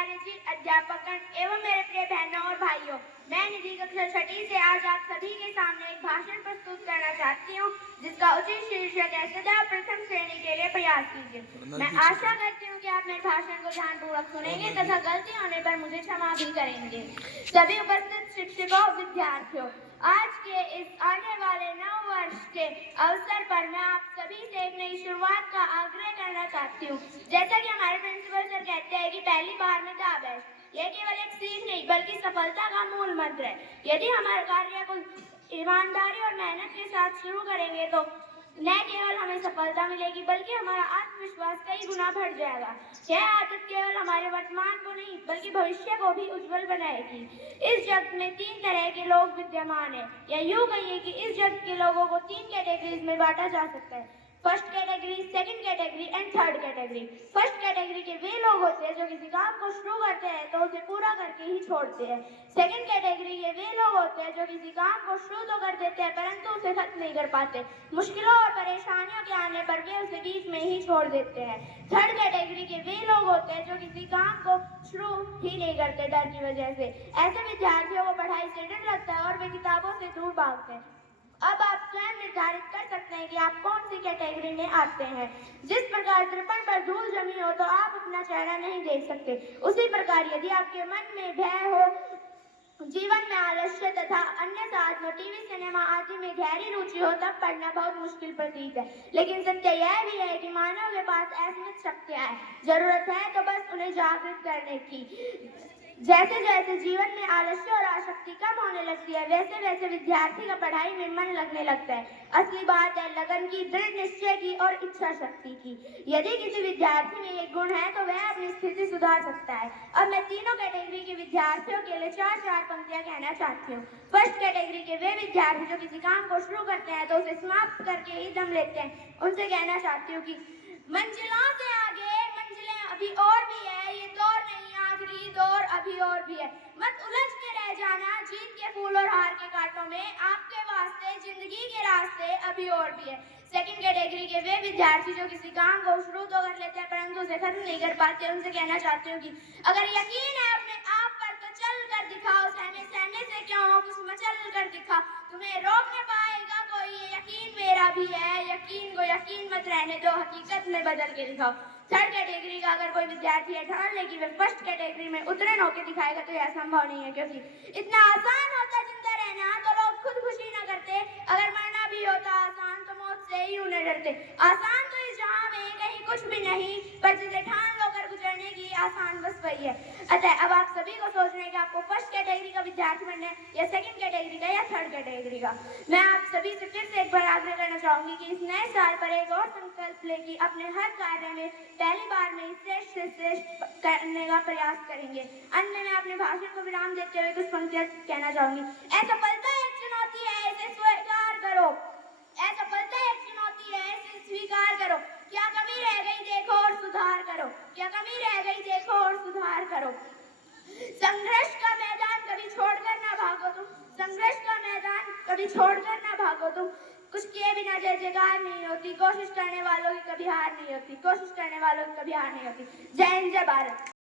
प्राचार्य जी, अध्यापकगण एवं मेरे प्रिय बहनों और भाइयों, मैं निधि कक्षा छठी से आज आप सभी के सामने एक भाषण प्रस्तुत करना चाहती हूँ, जिसका उचित शीर्षक है सदा प्रथम श्रेणी के लिए प्रयास कीजिए। मैं आशा करती हूँ कि आप मेरे भाषण को ध्यानपूर्वक सुनेंगे तथा गलती होने पर मुझे क्षमा भी करेंगे। सभी उपस्थित शिक्षकों, विद्यार्थियों, आज के इस आने वाले नव वर्ष के अवसर पर मैं आप सभी से एक नई शुरुआत का आग्रह करना चाहती हूँ। जैसा कि हमारे प्रिंसिपल सर कहते हैं कि पहली बार में द बेस्ट, यह केवल एक सीख नहीं बल्कि सफलता का मूल मंत्र है। यदि हमारे कार्य को ईमानदारी और मेहनत के साथ शुरू करेंगे तो न केवल हमें सफलता मिलेगी बल्कि हमारा आत्मविश्वास कई गुना बढ़ जाएगा। यह आदत केवल हमारे वर्तमान को नहीं बल्कि भविष्य को भी उज्जवल बनाएगी। इस जगत में 3 तरह के लोग विद्यमान हैं, या यूं कहिए कि इस जगत के लोगों को 3 कैटेगरीज में बांटा जा सकता है। First category, second category and third category. First category के वे लोग होते हैं जो किसी काम को शुरू करते हैं तो उसे पूरा करके ही छोड़ते हैं। सेकंड कैटेगरी के वे लोग होते हैं जो किसी काम को शुरू तो कर देते हैं परंतु उसे खत्म नहीं कर पाते। मुश्किलों और परेशानियों के आने पर वे उसे बीच में ही छोड़ देते हैं। थर्ड कैटेगरी के वे लोग होते हैं जो किसी काम को शुरू ही नहीं करते डर की वजह से। ऐसे विद्यार्थियों को पढ़ाई से डर लगता है और वे किताबों से दूर भागते हैं। अब आप स्वयं निर्धारित कर सकते हैं कि आप कौन सी कैटेगरी में आते हैं। जिस प्रकार दर्पण पर धूल जमी हो तो आप अपना चेहरा नहीं देख सकते, उसी प्रकार यदि आपके मन में भय हो, जीवन में आलस्य तथा अन्य साधनों, टीवी, सिनेमा आदि में गहरी रुचि हो, तब पढ़ना बहुत मुश्किल प्रतीत है। लेकिन सत्य यह भी है कि मानव के पास असीमित शक्तियां हैं, जरूरत है तो बस उन्हें जागृत करने की। जैसे जैसे जीवन में आलस्य और आसक्ति कम होने लगती है वैसे वैसे विद्यार्थी का पढ़ाई में मन लगने लगता है। असली बात है लगन की, दृढ़ निश्चय की और इच्छा शक्ति की। यदि किसी विद्यार्थी में ये गुण है तो वह अपनी स्थिति सुधार सकता है। अब मैं तीनों कैटेगरी के विद्यार्थियों के लिए 4 पंक्तियां कहना चाहती हूँ। फर्स्ट कैटेगरी के वे विद्यार्थी जो किसी काम को शुरू करते हैं तो उसे समाप्त करके ही दम लेते हैं, उनसे कहना चाहती हूँ कि मंजिलों से आगे मंजिलें अभी और भी है, ये दौर नहीं आखिरी दौर अभी और भी है। मत उलझ के रह जाना जीत के फूल और हार के कांटों में, आपके वास्ते जिंदगी के रास्ते अभी और भी है। सेकंड कैटेगरी के वे विद्यार्थी जो किसी काम को शुरू तो कर लेते हैं परंतु उसे खत्म नहीं कर पाते, उनसे कहना चाहती हूँ कि अगर यकीन है अपने आप पर तो चल कर दिखाओ, सहने से क्यों हो, कुछ मचल कर दिखाओ, तुम्हें रोक न पाएगा कोई, ये यकीन मेरा भी है, यकीन को यकीन मत रहने दो, हकीकत में बदल के दिखाओ। थर्ड कैटेगरी का अगर कोई विद्यार्थी है ठान ले कि वे फर्स्ट कैटेगरी में उत्तीर्ण होकर दिखाएगा तो यह संभव नहीं है, क्योंकि इतना आसान होता जिंदा रहना तो लोग खुद खुशी न करते, अगर मरना भी होता आसान तो मौत से ही उन्हें डरते। आसान तो इस जहां में कहीं कुछ भी नहीं, पर जिसे ठान लो कर गुजरने की आसान बस वही है। अतः अब आप सभी को सोचना है कि आपको फर्स्ट कैटेगरी का विद्यार्थी बनना है या सेकंड कैटेगरी का या थर्ड कैटेगरी का। मैं आप सभी से फिर से एक बार आग्रह करना चाहूंगी कि इस नए साल पर एक और संकल्प ले कि अपने हर कार्य में पहली बार में श्रेष्ठ से श्रेष्ठ करने का प्रयास करेंगे। अंत में मैं अपने भाषण को विराम देते हुए कुछ पंक्तियां कहना चाहूंगी। असफलता एक चुनौती है, इसे स्वीकार करो। असफलता एक चुनौती है, इसे स्वीकार करो। क्या कमी रह गई देखो और सुधार करो, क्या कमी रह गई देखो और सुधार करो। संघर्ष का मैदान कभी छोड़कर ना भागो तुम, संघर्ष का मैदान कभी छोड़कर ना भागो तुम। कुछ किए बिना जय जयकार नहीं होती, कोशिश करने वालों की कभी हार नहीं होती, कोशिश करने वालों की कभी हार नहीं होती। जय हिंद, जय भारत।